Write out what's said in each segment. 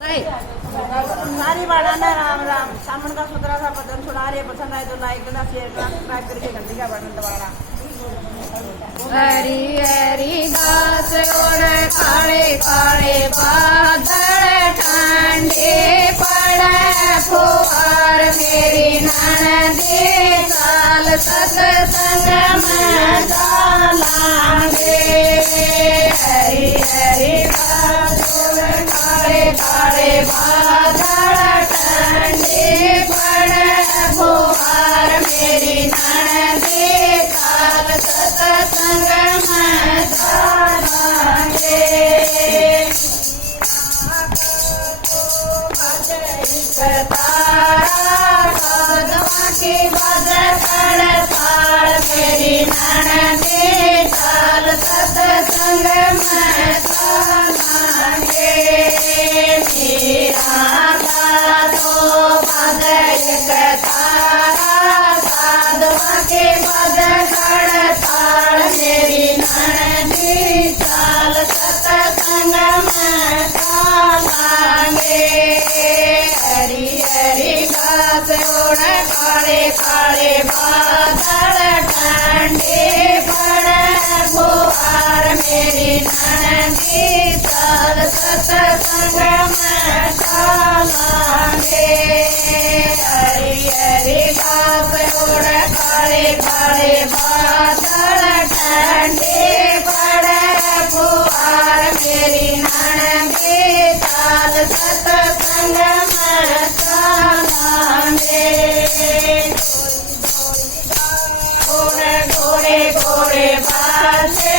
सारी बाड़ा राम राम सामन का सुतरा सा बदन छुड़ा रहे पसंद आए तो लाइक करना शेयर करना सब्सक्राइब करके घंटी का बटन दबाना। हरी हरी घास उड़ काले काले बादल ठंडे पड़े फुहार मेरी ननदी साल सत्संग में डालांगे। हरी हरी घास उड़ काले काले बादल ठंडे पड़े फुहार मेरी ननदी साल सत्संग में डालांगे। की बदल ताल मेरी ननदी साल सत्संग में डालांगे। मीरा का तो बदल तारा साधवा के बदल ताल मेरी ननदी साल सत्संग में डालांगे। हरी हरी घास उड़ काले काले बादल ठंडे पड़े फुहार मेरी ननदी साल सत्संग में डालांगे। हरी हरी घास उड़ काले काले बादल ठंडे पड़े फुहार मेरी ननदी साल सत्संग में डालांगे। घोड़े घोड़े घोड़े बाजे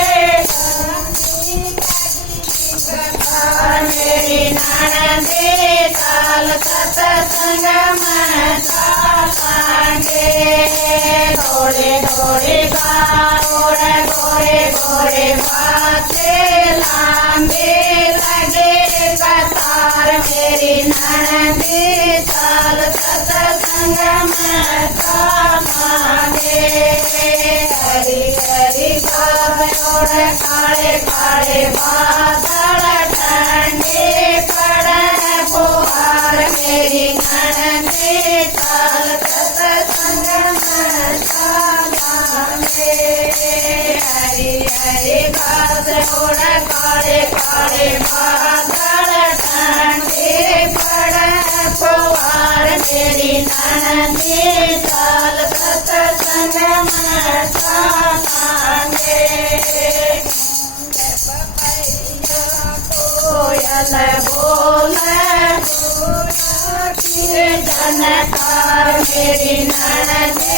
मेरी ननदी साल सत्संग में डालांगे। घोड़े घोड़े घोड़े घोड़े घोड़े बाजे लांबे लगे कतार मेरी ननदी साल सत्संग में डालांगे। हरी हरी घास उड़ काले काले बादल ठंडे पड़े फुहार मेरी ननदी साल सत्संग में डालांगे। हरी हरी घास उड़ काले काले बादल ठंडे पड़े फुहार मेरी ननदी साल सत्संग में डालांगे। कोयल बोले जनकार मेरी ननदी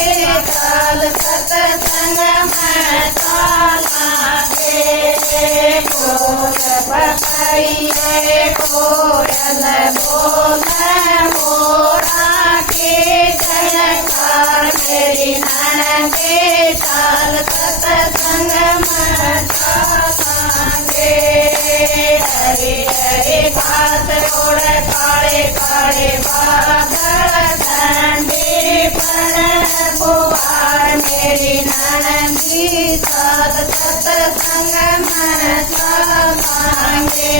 साल सत्संग में डालांगे। कोयल पकड़िए कोयल बोले मोरा की जनकार मेरी ननदी साल सत्संग में डालांगे। हरी हरी घास उड़ काले काले बादल ठंडे पड़े फुहार मेरी ननदी साल सत्संग में डालांगे।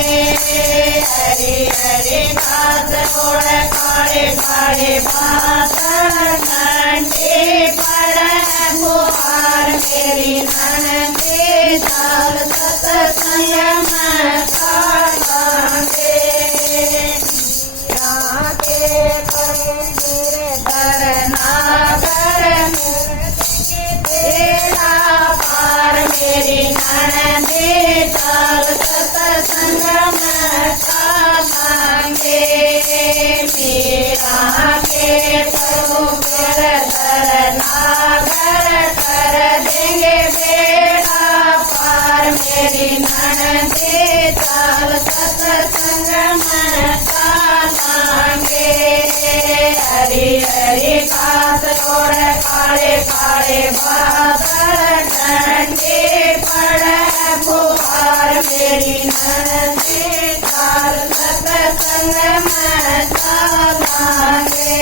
हरी हरी घास उड़ काले काले बादल ठंडे पड़े फुहार मेरी ननदी साल सत्संग में डालांगे। के नागर तेरा पार मेरी ननदी साल सत्संग में डालांगे। मीरा के प्रभु नागर कर देंगे बेड़ा पार मेरी ननदी साल सत्संग में डालांगे। हरी हरी घास उड़ काले काले बादल ठंडे पड़े फुहार मेरी ननदी साल सत्संग में डालांगे।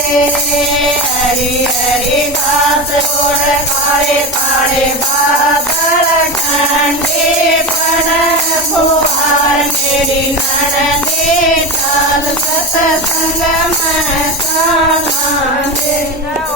हरी हरी घास उड़ काले काले बादल ठंडे पड़े फुहार मेरी ननदी साल સત્સંગમાં ચાલાંગે